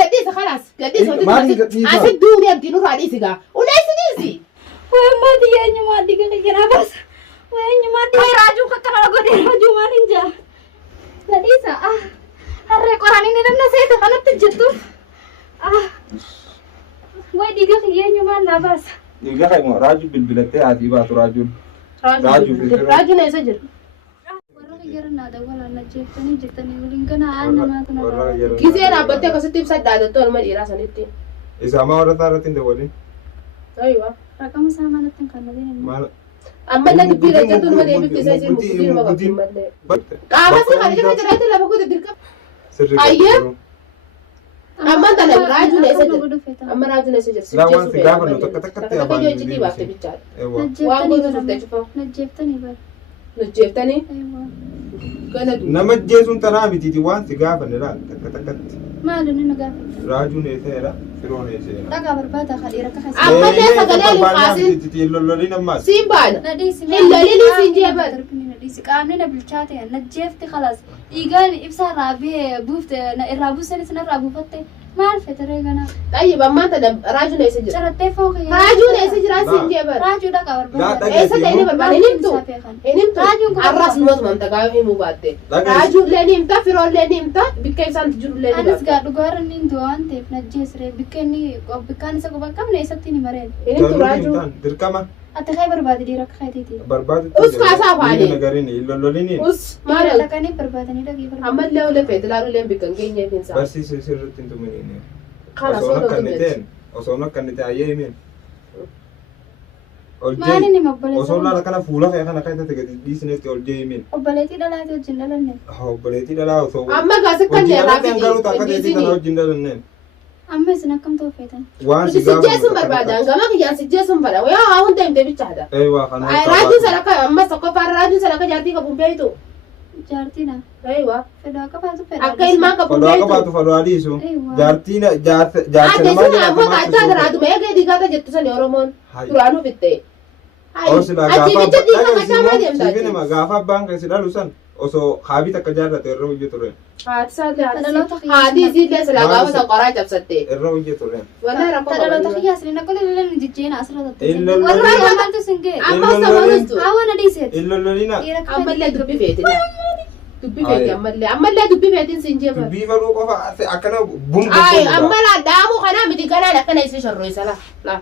قديس خلاص قديس أسد دوري أبدي نور على إيسي ولا إيسي وين ما دي يعني ما دي كنا بس وين ما دي راجو كنا لقول راجو ما ننجا لديسا هري قراني نمنا سيد أنا تجتو وين دي يعني ما لا بس يقول لك ما راجو بالبلدة عادي بات راجو نيسجل جرنا ده ولا نجيبتني جتني ولين كنا أنا ما كنا كيسير أبتة كستيب سدادة طول ما يراس نتين إذا ما ورد تارتين دولين أيوة رقم سامانة كنا دين ما أما لا تبي لا تدور ما تبي كيسير مكتير ما بقول مدة بس خليك ما ترى تلا بقول تدرك أيه أما أنت لا راجو نيسجل أما راجو نيسجل لا وان في قابل تكتكت يا بني جدي بقى بيجار أيوة نجيبتني بس نجيبتني أيوة كنا نما جيسون ترى بتيجي وان في قابل لا تكتكت ما لوني نقاف راجو نيسيرا فرعون نيسيرا رقم بربادة خلي ركح أما ليس كذلك حاسين تيجي لولين أماس سيمبان نديسي إلا ليلي سينجيبان نديسي كاملين بالشاتي نجيفتي خلاص إيجاني إبصار رابي بوفت الرابو سنة رابو فتة ما عرفت ترى طيب أما أنت راجو نيسجل شرطة فوق يا راجو نيسجل سينجيبان راجو ده كور لا إيه سديني بربان نمتو الراس نوت من تقاوي مبادئ راجو لاني امتا فرعون لاني امتا بكيف سانت جور لاني أنا سقاد قارن ندوان تيف نجيس ري بكني بكاني سكوا بكم نيستني مريض نمتو راجو دركما أتخيل بربادي دي رك خيتي برباد أس كاسا فاني نغاريني لولين أس ما لا لا كاني بربادني لقي برباد أما لا ولا فيت لا ولا بكن جيني بنسا بس سرت انتم منين خلاص وصلنا ولا كنتين وصلنا كنتين ايامين ما أنا مقبلة وصلنا لك انا فولا في انا كنت تجد دي سنه الجيمين وبليتي دلاتي وجنة لنا هو بليتي لا وصو أما قاسك كان يا رابي قالوا تاكدتي كانوا جندلن أما سنا كم توفيتن وان سجاسم بربادا أنجما كيان سجاسم فلا ويا هون تيم تبي تهدا ايوه خلاص أي راجو سلك أما سقف راجو سلك جاتي كبوم بيتو جارتينا أيوة فداك باتو فدا أكيد ما كبوم فلو بيتو باتو فلو اديسو أيوة جارتينا جارتنا ما أجلس أما كأنت رادو ما يجي ديكاتا جت سني أورمون ترانو بيتة او سلا أجي غافا بيتة ديكا كذا ما ديم سيبنا داكي ما غافا بانك سلا لسان اوسو خابي تكجار ترو يتورن هذه زيد ليس لا غاوة قراءة تبسطي الرو يتورن ولا ترى لو رقم تخيل سنين كل اللي نجينا أسرة إلا والله ما تسنجي أما سمعتوا أنا ديسيت الا لولينا أما لا دبي فيتي دبي فيتي أما لا دبي فيتي سنجيبا بيفرو قفا اكنا بوم أي أما لا دامو خنا مدي كنا لا كنا يسوي شر رئيسلا لا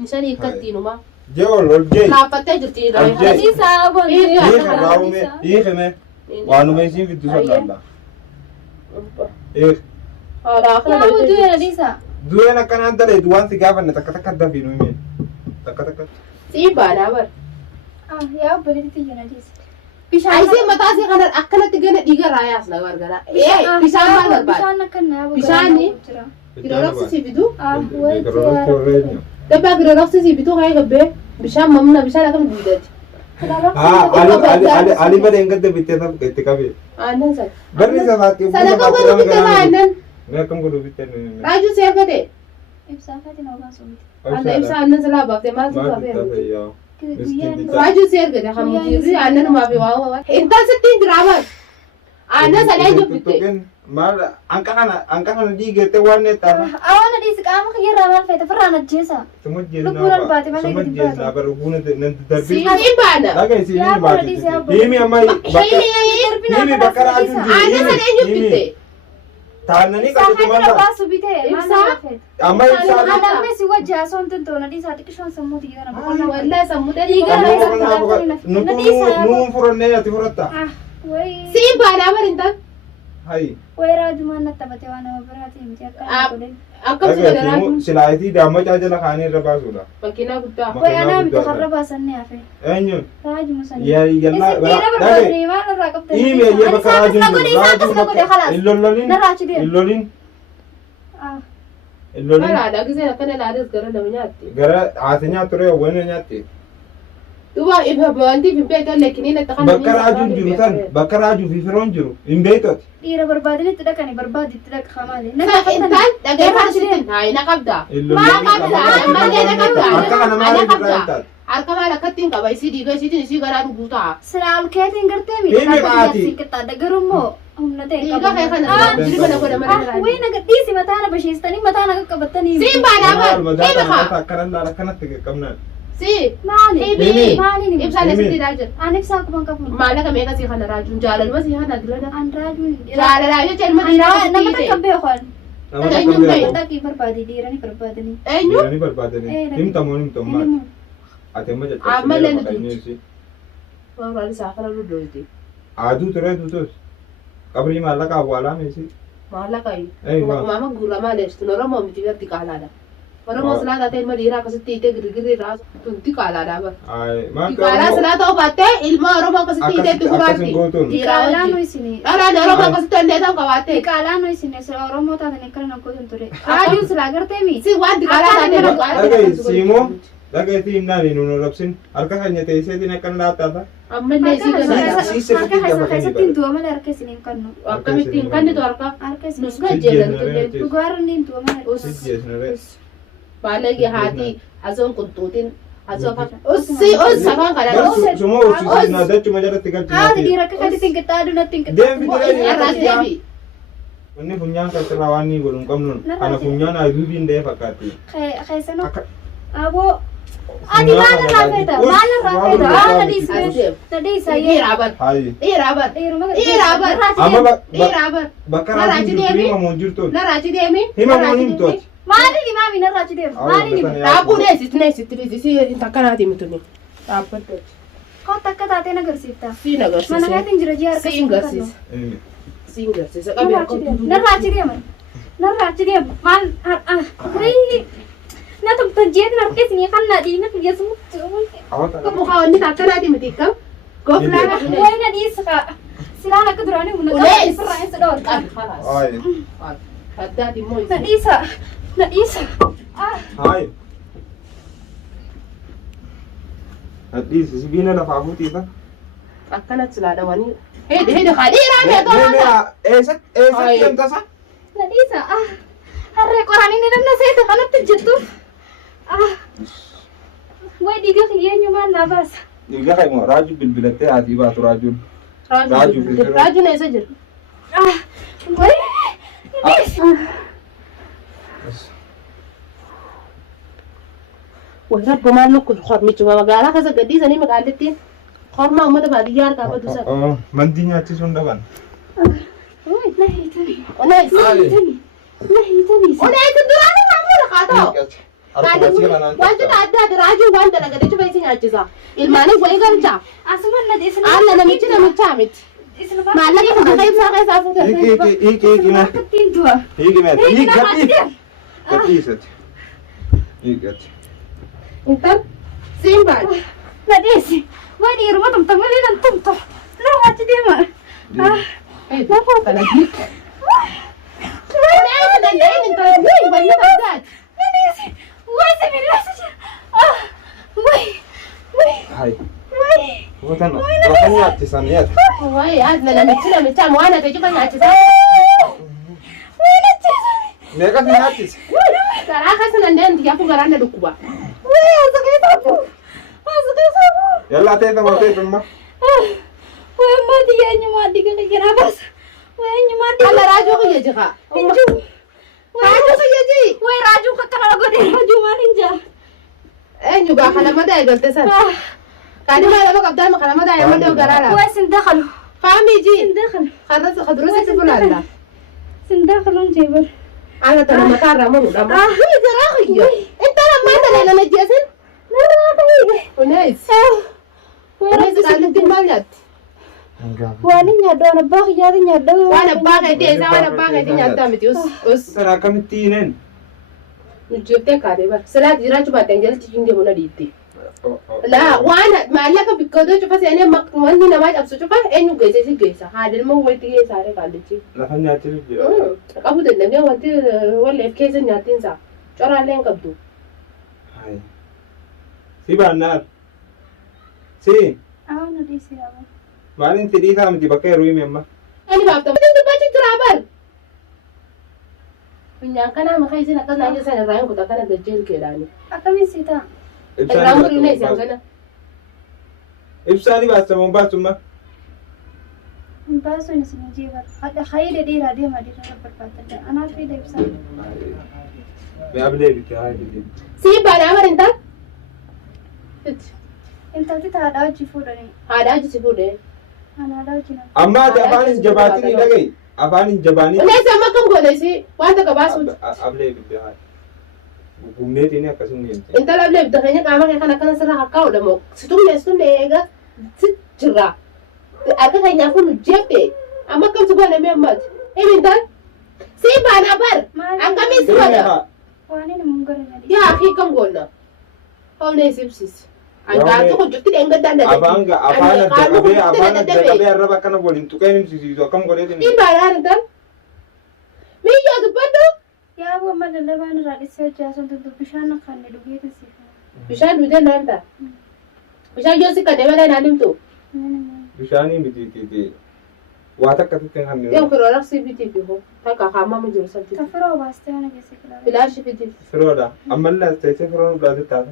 إنسان يكتينو ما جول الجي لا فتاة جرتي الجي. لا ديسا أبون إيه ايه راومي ايه كما وانو ميسين في الدوسة الله ايه لا يا أخلا أبو دوينا ديسا دوينا كان عندنا دوان سيقافا نتكتك دفي نومين تكتك سيبا نابر يا أبو لي تيجينا ديسا أيسي متاسي خنا أكنا تجينا ديجا راياس لا ورجلا إيه بيشان ما برباد بيشان كنا أبو بيشاني كيلو نفس سيبدو وين دبا كيلو نفس سيبدو هاي غبي بيشان ممنا بيشان أكنا بيدات علي بدأ ينقد بيتنا كتكابي أنا سال بري سبات سال كم كلو بيتنا أنن ما كم كلو بيتنا راجو سير كده إبسافاتي نوبا سويت أنا إبسا أنن سلا بقى ما ما تسافر بيتنا يا راجو سير كده هم جيري أنن ما بيواو أنت ستين دراما أنا سلا جو بيته mal angka kana di gete warne ta أنا ديسك أنا خير رامال فيتا فرانة جيسا semut je Lukuran bati, mana semut gitu je bati? na baru guna nanti darbi Simba na laga sini Ya, ni boleh bati di siapa? ini amai bakar ini bakar aja أنا سلا جو بيته tanah ni Sakit kata ada cuma basu bite, Ibsa? mana fit? amai Ibsa, sana Ada mesi wajah sonten tuh, nanti saat itu cuma semut tiga orang. Ah, wala samudra Tiga Tiga orang. num furone ya ti furata Ah, woi, Simba na marinta hai woi raju mana tabate wana berhati macam Ah. apa deh? Akam laga sila na timu silaiti dama aja lah kani rabasula Makina gutta Woi anak itu karena bahasannya apa? enyo Raju musan. ya yalla Kira berbahasa mana rakap tadi? ini ya bakar aja Aku di sana, aku deh kalas. illolin Naraci dia. illolin Ah, illolin Wala da gise kana la des gara da munyati gara asenya tore wena nyati Tuba ibha banti fi bayta lakini la takana bakar aju jiru kan bakar aju fi firon jiru imbeitot kira berbahasa ini tidak kan berbahasa tidak khamali. Sa intan da ga farsitin hay na kabda Ma kabda ma ga na kabda Arka kana mari diraitat Arka mala katin ka bai sidi ga sidi si gara rubuta Selalu kayak tinggal temi. Temi baati. Kita ada gerumo. Dhiiga kee kana jirma na godha mana irraa. Wayii naga dhiisi mataa na basheessanii mataa naga qabatanii. Siin baadhaa bar. Madaala akkanaan akkanatti qaqqabnaan. Si. Maali? Maali? Ibsaan asitti raajir. Ani ibsaa akkuma qabu. Maallaqa meeqa si kana raajuun jaalaluma si kana dilana. An raajuun. Jaalalaa jecha ilma dhiiraa Nama asitti takka beekan. Nama Eenyu takka fa'i? beeku. Dhaqii barbaade dhiiranii barbaadanii. Eenyu? Dhiiranii barbaadanii. Himtamoo himtammaa. Ati amma Ammallee jettee nuti. fakkaanyuusi. Warraan isaa kana duddooti. Aduu ture duutus. Qabrii maallaqa awwaalaa meesi. Maallaqa Ei, maal? maama guuramaa leessitu Oromoo miti garti qaalaadha. Oromoo silaa taatee ilma dhiiraa akkasitti hiitee girgirri irraa tunti qaalaadha bar. Qaalaa silaa ta'uu baattee ilma Oromoo akkasitti hiitee itti guraarti. Dhiiraa Qaalaa nu wajjin. isinii. Dharaan Oromoo akkasitti onnee ta'u qabaattee. Qaalaa nu isinii sila Oromoo taatan akkana nakkootan ture. Raadiyoon silaa gartee mi? Si wanti qaalaa taatee Akka qaalaa Dhaga'i taatee siimoo dhaga'itii himnaan nuun rabsin harka keenya teesseetiin akkana laattaata. ammallee isii ganaadha. Harka keessatti hin tu'a malee harka isin hin kannu. Akkamittiin kannitu harka Harka isin nus hin kannu. gajjeelantu Dhugaarri hin tu'a malee. Sijjeesnare. baalagi haati asoon qunxuutin asoo ussi afaan kana Suma ursiisnaa dachuma jalatti Haati galchinaati. dhiira akka kati tinqixxaadhu natti Deembi irraa diree deebi. Inni funyaan kan sirraa waan ni godhu hin qabnuun. Kana funyaan aduubiin ta'e fakkaatti. Keessanoo. Akka Aboo. Ati maal irraa feeta? Maal irraa feeta? Haala dhiisee. Dhiisa yee. Dhiiraa bar. haayi. Dhiiraa bar. Dhiiruma Dhiiraa bar. Amma Dhiiraa bar. bakka Narraa raajiin achi jirtu deemi. himamuun jirtuun. Narraachi deemi. Himamuun himtooti. Maali maami narraa achi deemu? Maali ni? Dhaabbuu neessitti dhiisi takkanaati mituni. Dhaabbadde. Kootta akka taatee agarsiifta. Siin Mana agarsiise. keetiin jira ji'a harka Siin garsiise. Siin garsiise. Qabee akka Narraa achi deeman. Narraa achi deemu. Maal wayii na tumtajjeetin harka isinii kan na dhiina fiyyeessuutti. mukaa wanni takkanaati miti kam. Goflaa Wayi na dhiisa. Silaan akka duraanii humna Ulees. irraa isa dhoorqa. haayi. Addaati immoo Na dhiisa. Na dhiisa. haayi. Adhiisi sibiila lafaa fuutiifa. akkanatti silaadhawanii. Hedi haa dhiiraa meeqaa Eessatti deemtasa? Na dhiisa. Harree qoraan inni namna seeta kanatti jettu. Wayi dhiiga kiyyeenyumaan naa baasa. Dhiiga kaimoo raajuu bilbilattee haatii baatu raajuun. Raajuun eessa jira? Wayi. Na dhiisa. Wai rabbo maal lukku hormichuma magaalaa keessa gadhiisanii magaalattiin hormaa uummata baadiyyaa harkaa badu sana. Mandii nyaachisuun dhaban. Na hiitanii. Onees. Na hiitanii. Onees duraanii maamuudha haa ta'u. Wantoota adda addaa raajuun waan dalagatee cufa isi nyaachisa. Ilmaanis wayii galcha. Asuma na dhiisa. Alla namichi namichaa miti. Maallaqa kana keessaa keessaa fuudhee. Hiikime. Akkattiin tu'a. Hiikime. Hiikgadhi. Gadhiisati. Hiikgatti. Intal siin baadhi. Na dhiisi. Wayi dhiiruma tumta malee nan tumta. Narraa achi deema. Kana giik. Onees danda'in intal giik wayii addaati. Na dhiisi. Wayi sibiilasa jira. Wayi. Haayi. Wayi. Watan nyaachisan yaada. Wayii adda namichaa waan ati cufa nyaachisa. Wayi na ciisa. Meeqa fi nyaachise? Karaa keessa danda'an yaa kun garaan na dhukkuba. Wayi asaqee saafuu. Asaqee saafuu. Yallaa teessa mootee dhumma. Wayi ammaa xiyyaa eenyumaa addi gala jira baasa. Wayi eenyumaa addi Alla raajuu kiyya jira. Injuu. Raajuu kiyya ji. Wayi raajuu kakkana godhe raajuu maal hin jaa. Eenyu gaa kana madaa eegalte sana. Kaadhimaa lama qabdaa kana madaa eegalte garaadha. Wayi sin dakalu. Faamii ji. Sin dakalu. Kadura sitti fulaalla. Sin dakaluun jeebar. Ana tana mataa irraa muruudha. Kiyya jira kiyya. Intala ammaa tana ilala jeesin. Narraa fayyide. Unees. Unees qaallittiin maal nyaatti? Waan hin nyaadhu waan abbaa kiyyaatiin nyaadhu. Waan abbaa keetii isaa waan abbaa keetii nyaattaa miti us. Sana akkamitti hiineen? Jettee kaadee bara. Silaati jiraachuu baatteen jalchi hin deemu na dhiitti. Laa waan maallaqa bikkatoo cufa seenee wanni namaa cabsu cufa eenyu geesse si geessa. Haadilmoo walitti geessaare kaallichi. Lafa nyaachisuuf jira. Qabu dandamee wanti walleef keessa nyaattiin isaa. Coraallee hin qabdu. Haayi. Si baannaan. Si. Awwaana dhiisee yaaba. Maaliin si dhiisaa miti bakka yeroo himi amma? Ani baafta. Wanti dubbaachi jiraa bar. Funyaan kanaa makaa isin akkas naan keessan irraa hin kutaa kana gajjeel keedhaani. Akkamiin si ta'a? Irraa murii na isaan kana. Ibsaanii baastamuun baasummaa. Baasuun isin jiibaa. Hadda hayida dheeraa deemaa dheeraa barbaadadha. Anaaf fida ibsaa. Mee ablee bitti haa bitti. Siin baadhaa bara intal. Intalti haadhaa hojii fuudhanii. Haadhaa hojii si fuudhee. Ana haadhaa hojii nama. Amma ati afaanis jabaatiin hin dhaga'i. Afaanis jabaanii. Uleessa amma kam godheesi wanta qabaasuuti. Ablee bitti haa. Gugumneetiin akkasuma himte. Intala ablee bitta keenya qaama kee kan akkana sirraa hakkaa oolamoo. Situmne eega sit jirra. Akka keenyaaf nu jeeftee amma akkamtu godhamee ammaati. Himi intal. Siin baadhaa bar. Akkamiin si godha. Waan inni mun gara nadi. Yaa fi kam goonna. Hoonee sibsiisi. Angaatu kun jirti dheengaddaa dadhabee. Afaan adda qabee arraba akkana waliin tuqee himsiisiisu akkam godheetiin. Siin baadhaa intal. Miyyoo dubbadhu. Yaa boo amma lallabaan irraa dhissee hojjaa sun tuttu bishaan akkaan dhugee tasiifa. Bishaan dhugee naan ta'a. Bishaan yoo si kannee malee naan himtu. Bishaanii biti waa takka tutte hammi. Yoo firoo raqsii bitiif hoo takka haamama jiru santi. Kan firoo baastee ana keessa filaa. Filaashi bitiif. Firoodha. Ammallee as teessee firoon dhugaatii taate.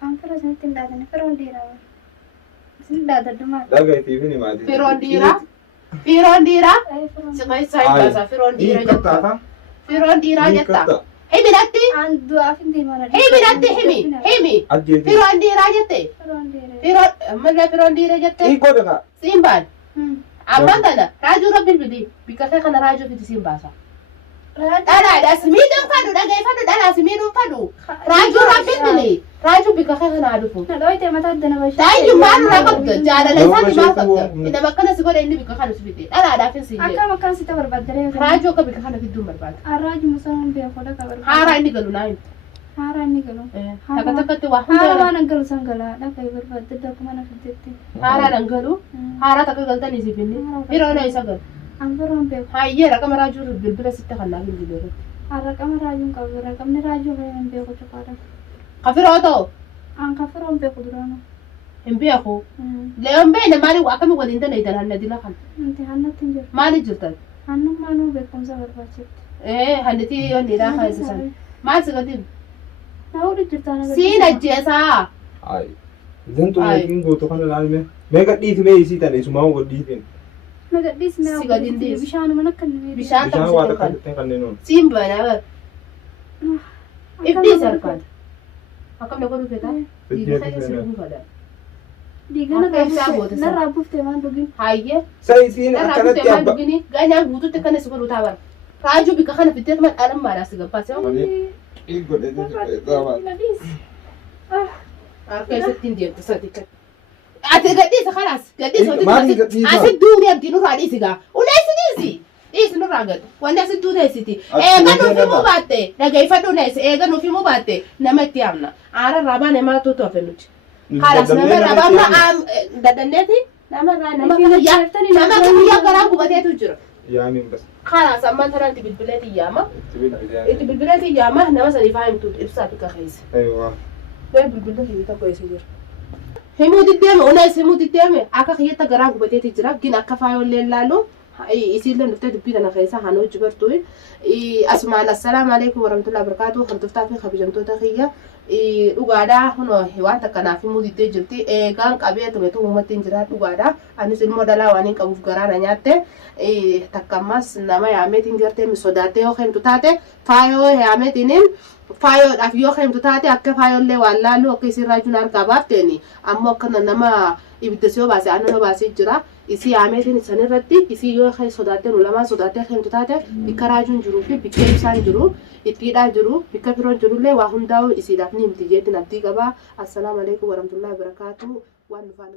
Kan firoo isinitti hin dhaatani firoon dhiiraa. Isin dhaataddumaa. Dhagaitiif ni maatii. Firoon dhiiraa. Firoon dhiiraa. Firoon. Sifa isaa hin baasa firoon dhiira jetta. Firoon dhiiraa jetta. Himi dhatti. Aan du'aaf hin deemaa. Himi dhatti himi. Ajjeetii. Firoon dhiiraa jette. Firoon dhiiraa. Firoon ammallee firoon dhiira jette. Hiikoo dhagaa. Siin baan. Ammaan kana raajuu rabbiin fidi bikka kee kana raajuu fidi siin baasa. Dhalaadhaas miidhaan fadhu dhageeffadhu dhalaas miidhaan fadhu. Raajuu rabbiin fidi raajuu bikka kee kana dhufu. Na dhooyte mataa addana bashaa. Taa'ee maal irraa qabda jaalala isaati maal qabda nama akkana si godha inni bikka kana si fide dhalaadhaaf hin siin jedhe. Akkam akkaan sitti barbaaddaree. Raajuu akka bikka kana fidduun barbaada. Arraaju musamuun beeku dhaqa barbaada. Haaraa inni galu naa himta. Haaraa inni galu. Takka takkatti waa Haaraa hunda waan galu san galaa dhaqa barbaadde dakku mana fiddeetti. haaraan galu haaraa takka galtanii si finni firoona isa galu. An firoon beeku. Hayyee raqama raajuu bilbila sitti kan naa bilbilu irratti. Raqama raajuun qabu raqamni raajuu hin beeku cufaadha. Ka firoo ta'u An ka firoon beeku duraanu. hin beeku. Leeyoon beene maali akkami waliin dandeeytan hanna dila kan. Inti hannatti hin jiru. Maali jirtan? Hannummaanuu beekumsa barbaachifti. Hannitii yoon dhiiraa kan isisan. Maal si gatiin? Na hundi jirtaan Siin ajjeesaa. Ay. Idan tuutiin gootu kana laalme. Mee gadhiiti mee isii tane isumaa godhiitiin. Na gadhiis mee Si gadi hin dhiisu. bishaanuma akka inni Bishaan Bishaan waa qabsiisan takka kan. tutte kanneen oolu. Siin banaa bar. Ibni sarkaan. Akkamne godhuu feetaa? Dhiiga keessa si dhuguu fadhaa. Diigana Akka ibsaa goote sana. narraa buuftee waan dhugin. Hayyee. Sa isiin Dhala akkanatti buutee maal abba. dhugini ganyaan guutuutti kan si godhu ta'a bara. Raajuu bikka kana fittee man dhalammaadhaa si gabbaase. Dhiig godhee qabaata. Harka isatti hin deemtu sadi kan. Ati gadhiisa kanaas gadhiisa Maaliif gadhiisa? Asi duudee abdii nurraa dhiisi gaa. Uleessi dhiisi. Dhiisi nurraa gadu. Wanni asi duudeessiti. Eega nuuf himuu baatte. Dhageeffadhu neessi. Eega nuuf himuu baatte nama itti amna. Aara rabaa namaa tuutu hafe nuti. Kalaas nama rabaa amma daddanneeti. Nama kiyyaa garaa gubateetu jira. Yaamiin bas. Kalaas amma tanatti bilbileeti yaama. Itti bilbileeti yaama nama sadiifaa himtu ibsaatu kakeessa. Aywa. Bee bilbilli himii tokko eessa jira. Himuu diddeeme unees himuu diddeeme akka kiyyatti garaa gubateeti jira. Gin akka faayollee laalu isiillee dhuftee dubbii kana keessa haan hojii bartu. Asumaan assalaamu alaikum warahmatullahi wabarakatuh. Hordoftaa fi kabajamtoota kiyya. Dhugaadhaa waan takkanaaf himuu diddee jirti. Eegaan qabee tumetu uummatti hin jira dhugaadhaa. Anis ilmoo dhalaa waan hin qabuuf garaa na nyaatte. Takkammas nama yaameetiin gartee sodaattee yoo himtu taate faayoo yaameetiin faayoodhaaf yoo himtu taate akka faayollee waan laallu akka isin raajuun harkaa baafteeni ammoo akka nama ibidda si yoo baase aannan baasee jira isii yaameetiin sanirratti isii yoo sodaattee nu lamaan sodaattee himtu taate bikka raajuun jiruu fi bikka ibsaan jiru ittiidhaa jiru bikka firoon jirullee waa hundaa'u isiidhaaf ni himti jeetiin abdii qabaa. Assalaamu alaikum warahmatullahi wabarakatuh waan nufaana